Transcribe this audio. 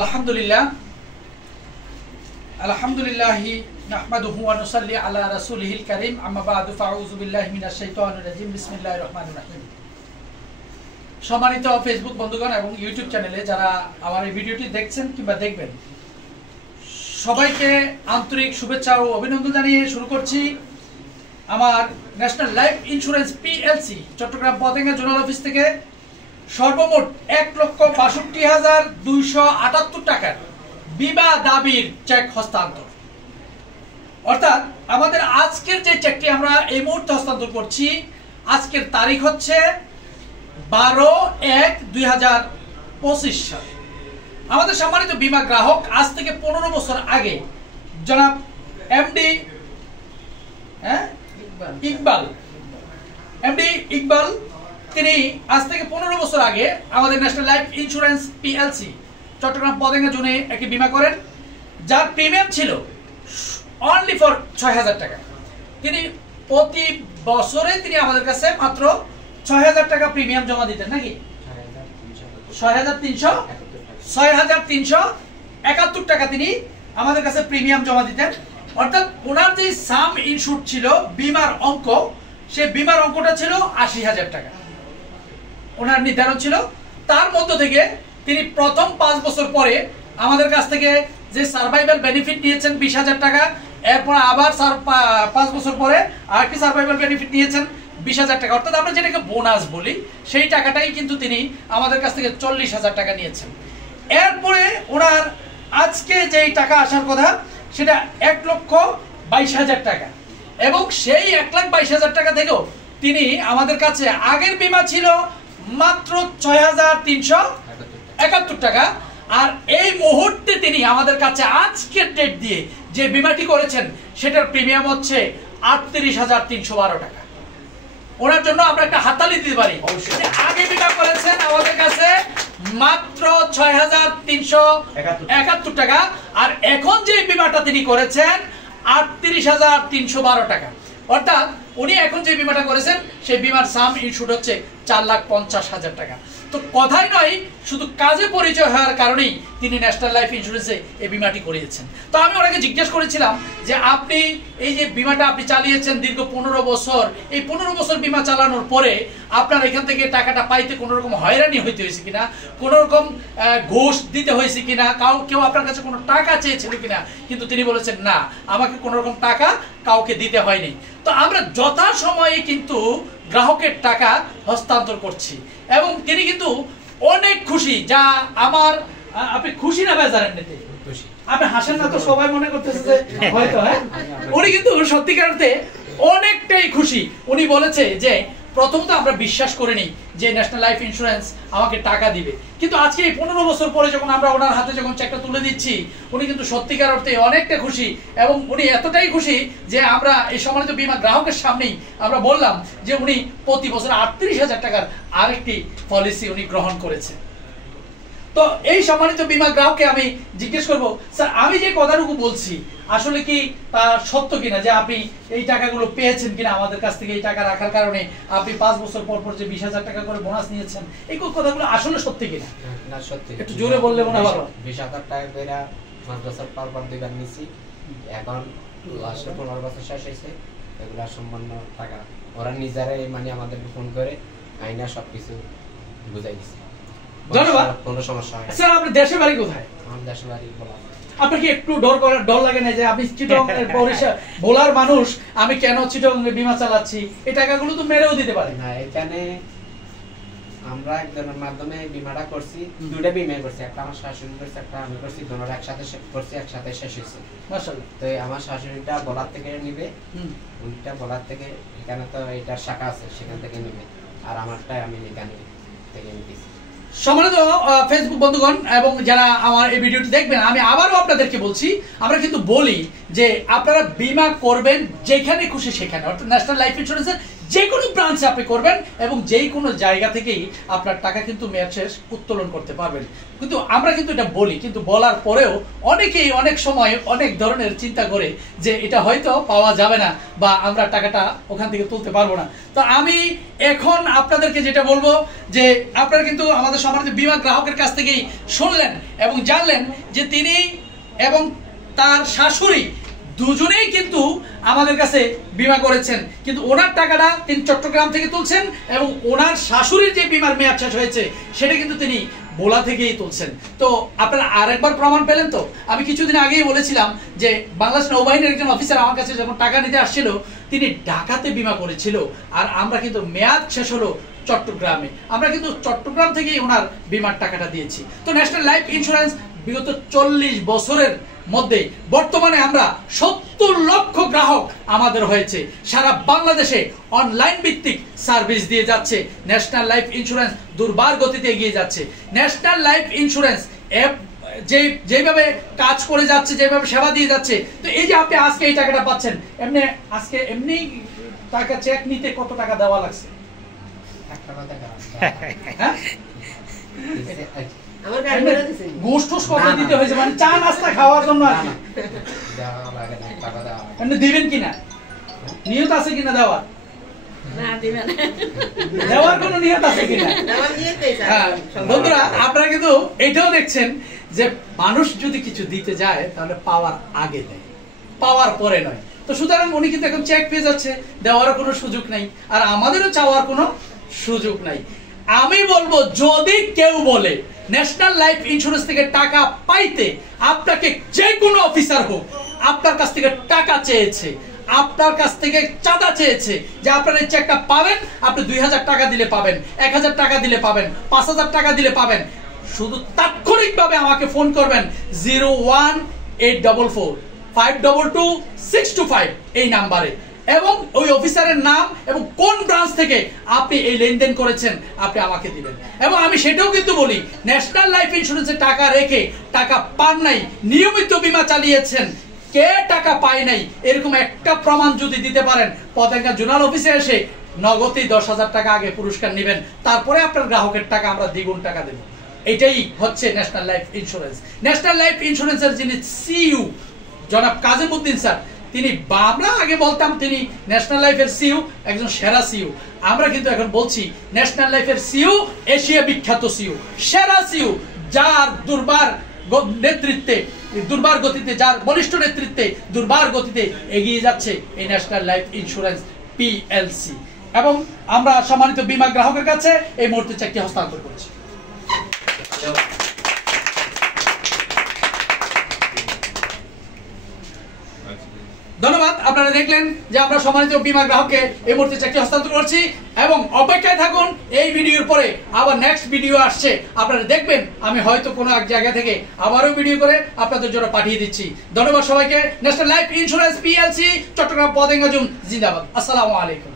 আলহামদুলিল্লাহ আলহামদুলিল্লাহি নাহমাদুহু ওয়া নুসাল্লি আলা রাসূলিহিল কারীম আম্মা বা'দু ফাউযু বিল্লাহি মিনাশ শাইতানির রাজীম বিসমিল্লাহির রহমানির রহিম। সম্মানিত ফেসবুক বন্ধুগণ এবং ইউটিউব চ্যানেলে যারা আমার এই ভিডিওটি দেখছেন কিংবা দেখবেন, সবাইকে আন্তরিক শুভেচ্ছা ও অভিনন্দন জানিয়ে শুরু করছি আমার National life Insurance PLC Chattogram Patenga zonal office থেকে সর্বমোট ১,৬২,২৭৮ টাকার বিমা দাবির চেক হস্তান্তর। অর্থাৎ আমাদের আজকের যে চেকটি আমরা এই মুহূর্তে হস্তান্তর করছি, আজকের তারিখ হচ্ছে ১২/১/২০২৫ সাল। আমাদের সম্মানিত বিমা গ্রাহক আজ থেকে ১৫ বছর আগে জনাব এমডি ইকবাল তিনি আজ থেকে ১৫ বছর আগে আমাদের National life Insurance PLC Chattogram Patenga জোনে একটি বিমা করেন, যার প্রিমিয়াম ছিল অনলি ফর ৬,০০০ টাকা। তিনি প্রতি বছরে তিনি আমাদের কাছে মাত্র ৬,০০০ টাকা প্রিমিয়াম জমা দিতেন, নাকি ৬,৩৭১ টাকা তিনি আমাদের কাছে প্রিমিয়াম জমা দিতেন। অর্থাৎ ওনার যে সাম ইনস্যুর ছিল বিমার অঙ্ক, সেই বিমার অঙ্কটা ছিল ৮০,০০০ টাকা ওনার নির্ধারণ ছিল। তার মধ্য থেকে তিনি প্রথম ৫ বছর পরে আমাদের কাছ থেকে যে সার্ভাইভাল বেনিফিট নিয়েছেন ২০,০০০ টাকা, এরপর আবার ৫ বছর পরে আরেকটি সার্ভাইভাল বেনিফিট নিয়েছেন ২০,০০০ টাকা, অর্থাৎ আমরা যেটাকে বোনাস বলি, সেই টাকাটাই কিন্তু তিনি আমাদের কাছ থেকে ৪০,০০০ টাকা নিয়েছেন। এরপরে ওনার আজকে যেই টাকা আসার কথা সেটা ১,২২,০০০ টাকা, এবং সেই ১,২২,০০০ টাকা থেকেও তিনি আমাদের কাছে আগের বিমা ছিল মাত্র ৬,৩৭১ টাকা, আর এই মুহূর্তে তিনি আমাদের কাছে আজকের ডেট দিয়ে যে বিমাটি করেছেন সেটার প্রিমিয়াম হচ্ছে ৩৮,৩১২ টাকা। ওনার জন্য আমরা একটা হাততালি দিতে পারি। আগে বিমা করেছেন আমাদের কাছে মাত্র ৬,৩৭১ টাকা, আর এখন যে বিমাটা তিনি করেছেন ৩৮,৩১২ টাকা। অর্থাৎ উনি এখন যে বিমাটা করেছেন সেই বিমার সাম ইনস্যুর হচ্ছে ৪,৫০,০০০ টাকা। তো কথাই নয়, শুধু কাজে পরিচয় হওয়ার কারণেই তিনি ন্যাশনাল লাইফ ইন্স্যুরেন্সে এই বিমাটি করিয়েছেন। তো আমি ওনাকে জিজ্ঞেস করেছিলাম যে আপনি এই যে বিমাটা আপনি চালিয়েছেন দীর্ঘ ১৫ বছর, এই ১৫ বছর বিমা চালানোর পরে আপনার এখান থেকে টাকাটা পাইতে কোনো রকম হয়রানি হইতে হয়েছে কিনা, কোনো রকম ঘুষ দিতে হয়েছে কিনা, কেউ আপনার কাছে কোনো টাকা চেয়েছিল কিনা। কিন্তু তিনি বলেছেন না, আমাকে কোনো রকম টাকা কাউকে দিতে হয়নি। তো আমরা যথাসময়ে কিন্তু গ্রাহকের টাকা হস্তান্তর করছি এবং তিনি কিন্তু অনেক খুশি। যা আমার, আপনি খুশি না বেজারের নিতে? আপনি হাসেন না তো, সবাই মনে করতেছে যে হয়তো উনি কিন্তু সত্যিকার অর্থে অনেকটাই খুশি। উনি বলেছে যে প্রথমত আমরা বিশ্বাস করিনি যে ন্যাশনাল লাইফ ইন্স্যুরেন্স আমাকে টাকা দিবে, কিন্তু আজকে এই ১৫ বছর পরে যখন আমরা ওনার হাতে যখন চেকটা তুলে দিচ্ছি, উনি কিন্তু সত্যিকার অর্থে অনেকটা খুশি। এবং উনি এতটাই খুশি যে আমরা এই সম্মানিত বীমা গ্রাহকের সামনেই আমরা বললাম যে উনি প্রতি বছর ৩৮,০০০ টাকার আরেকটি পলিসি উনি গ্রহণ করেছে। তো এই সম্মানিত বীমা গ্রাহককে আমি জিজ্ঞেস করবো, স্যার আমি যে কথাটুকু বলছি আসলে কি সত্য কিনা, যে আপনি এই টাকাগুলো পেয়েছেন কিনা আমাদের কাছ থেকে, এই টাকা রাখার কারণে আপনি ৫ বছর পর পর যে ২০,০০০ টাকা করে বোনাস নিয়েছেন, এই কথাগুলো আসলে সত্যি কিনা? না, সত্যি। একটু জোরে বললে মনে হয় ভালো। ২০,০০০ টাকা করে ৫ বছর পর পর ২বার নিয়েছি, এখন লাস্টে ১৫ বছর শেষ হয়েছে। এগুলা সম্পূর্ণ টাকা ওরা নিজেরাই মানে আমাদেরকে ফোন করে আইনা সবকিছু বুঝাই দিচ্ছে। ধন্যবাদ। কোনো সমস্যা হয় না। স্যার আপনার দেশের বাড়ি কোথায়? আমার দেশের বাড়ি ভোলা। আপনার কি একটু ডর লাগে না যে আপনি চিটং ভোলার মানুষ, আমি কেন চিটং বিমা চালাচ্ছি, এই টাকাগুলো তো মেরেও দিতে পারে না? এখানে আমরা একজনের মাধ্যমে বিমাটা করছি, দুটো বিমা করছি, একটা আমার শাশুড়ি করছে, একটা আমি করছি, দুটোর একসাথে করছি, একসাথে শেষ হয়েছে মাশাআল্লাহ। তো আমার শাশুড়িটা ভোলার থেকে নিবে, উনিটা ভোলার থেকে, এখানে তো এটার শাখা আছে সেখান থেকে নিবে, আর আমারটা আমি এখানে থেকে নিতেছি। সম্মানিত ফেসবুক বন্ধুগণ এবং যারা আমার এই ভিডিওটি দেখবেন, আমি আবারও আপনাদেরকে বলছি, আমরা কিন্তু বলি যে আপনারা বিমা করবেন যেখানে খুশি সেখানে, অর্থাৎ ন্যাশনাল লাইফ ইন্স্যুরেন্সের যে কোনো ব্রাঞ্চে আপনি করবেন এবং যেই কোনো জায়গা থেকেই আপনার টাকা কিন্তু মেয়াদ শেষ উত্তোলন করতে পারবেন। কিন্তু আমরা কিন্তু এটা বলি, কিন্তু বলার পরেও অনেকেই অনেক সময় অনেক ধরনের চিন্তা করে যে এটা হয়তো পাওয়া যাবে না বা আমরা টাকাটা ওখান থেকে তুলতে পারবো না। তো আমি এখন আপনাদেরকে যেটা বলবো যে আপনারা কিন্তু আমাদের সম্মানিত বীমা গ্রাহকের কাছ থেকেই শুনলেন এবং জানলেন যে তিনি এবং তার শাশুড়ি দুজনেই কিন্তু আমাদের কাছে বীমা করেছেন, কিন্তু ওনার টাকাটা তিনি চট্টগ্রাম থেকে তুলছেন এবং ওনার শাশুড়ির যে বীমার মেয়াদ শেষ হয়েছে সেটা কিন্তু তিনি বোলা থেকেই তুলছেন। তো আপনারা আরেকবার প্রমাণ পেলেন। তো আমি কিছুদিন আগেই বলেছিলাম যে বাংলাদেশ নৌবাহিনীর একজন অফিসার আমার কাছে যখন টাকা নিতে আসছিল তিনি ঢাকাতে বীমা করেছিল, আর আমরা কিন্তু মেয়াদ শেষ হলো চট্টগ্রামে, আমরা কিন্তু চট্টগ্রাম থেকেই ওনার বীমার টাকাটা দিয়েছি। তো ন্যাশনাল লাইফ ইন্স্যুরেন্স বিগত 40 বছরের মধ্যে বর্তমানে আমরা 70 লক্ষ গ্রাহক আমাদের হয়েছে, সারা বাংলাদেশে অনলাইন ভিত্তিক সার্ভিস দিয়ে যাচ্ছে। ন্যাশনাল লাইফ ইন্স্যুরেন্স দুর্বার গতিতে এগিয়ে যাচ্ছে। ন্যাশনাল লাইফ ইন্স্যুরেন্স অ্যাপ যেভাবে কাজ করে যাচ্ছে, যেভাবে সেবা দিয়ে যাচ্ছে, তো এই যে আপনি আজকে এই টাকাটা পাচ্ছেন, এমনি আজকে এমনি টাকা চেক নিতে কত টাকা দেওয়া লাগছে? 1 টাকা টাকা হ্যাঁ আমার গাড়ি ভাড়া দিছেন গোশত কত দিতে হয়েছে, মানে চা নাস্তা খাওয়ার জন্য আর কি দেওয়া লাগে না, টাকা দেওয়া লাগে। আপনি দিবেন কিনা, নিয়ত আছে কিনা দেওয়ার? না দিবেন দেওয়ার কোনো নিয়ত আছে কিনা? আমার নিয়ে পেয়েছে। হ্যাঁ বন্ধুরা, আপনারা কিন্তু এটাও দেখছেন যে মানুষ যদি কিছু দিতে যায় তাহলে পাওয়ার আগে দেয়, পাওয়ার পরে নয়। তো সুতরাং উনি কিন্তু এখন চেক পেয়ে যাচ্ছে, দেওয়ারও কোনো সুযোগ নাই, আর আমাদেরও চাওয়ার কোনো সুযোগ নাই। আমি বলবো যদি কেউ বলে ন্যাশনাল লাইফ ইন্স্যুরেন্স থেকে টাকা পাইতে আপনাকে যে কোনো অফিসার হোক আপনার কাছ থেকে টাকা চেয়েছে, আপনার কাছ থেকে চাঁদা চেয়েছে যে আপনার এই চেকটা পাবেন, আপনি 2000 টাকা দিলে পাবেন, 1000 টাকা দিলে পাবেন, 5000 টাকা দিলে পাবেন, শুধু তাৎক্ষণিকভাবে আমাকে ফোন করবেন 01844522625 এই নাম্বারে, এবং ওই অফিসারের নাম এবং কোন ব্রাঞ্চ থেকে আপনি এই লেনদেন করেছেন আপনি আমাকে দিবেন। এবং আমি সেটাও কিন্তু বলি, ন্যাশনাল লাইফ ইন্স্যুরেন্সে টাকা রেখে টাকা পান নাই, নিয়মিত বীমা চালিয়েছেন, কে টাকা পায় নাই এরকম একটা প্রমাণ যদি দিতে পারেন, পতেঙ্গা জোনাল অফিসে এসে নগদে 10,000 টাকা আগে পুরস্কার নেবেন, তারপরে আপনার গ্রাহকের টাকা আমরা দ্বিগুণ টাকা দেব। এটাই হচ্ছে national life insurance. National life ইন্স্যুরেন্সের যিনি সিইও জনাব কাজীমউদ্দিন স্যার, তিনি, আমরা আগে বলতাম তিনি ন্যাশনাল লাইফের সিইও, একজন সেরা সিইও, আমরা কিন্তু এখন বলছি ন্যাশনাল লাইফের সিইও, এশিয়া বিখ্যাত সিইও, সেরা সিইও, যার নেতৃত্বে দুর্বার গতিতে, যার বলিষ্ঠ নেতৃত্বে দুর্বার গতিতে এগিয়ে যাচ্ছে এই ন্যাশনাল লাইফ ইন্স্যুরেন্স পিএলসি। এবং আমরা সম্মানিত বীমা গ্রাহকের কাছে এই মুহূর্তে চেকটি হস্তান্তর করছি। ধন্যবাদ। আপনারা দেখলেন যে আমরা সম্মানিত বীমা গ্রাহককে এই মুহূর্তে চেকটি হস্তান্তর করছি এবং অপেক্ষায় থাকুন, এই ভিডিওর পরে আবার নেক্সট ভিডিও আসছে, আপনারা দেখবেন আমি হয়তো কোনো এক জায়গা থেকে আবারও ভিডিও করে আপনাদের জন্য পাঠিয়ে দিচ্ছি। ধন্যবাদ সবাইকে। National life Insurance PLC, Chattogram Patenga zone, জিন্দাবাদ। আসসালামু আলাইকুম।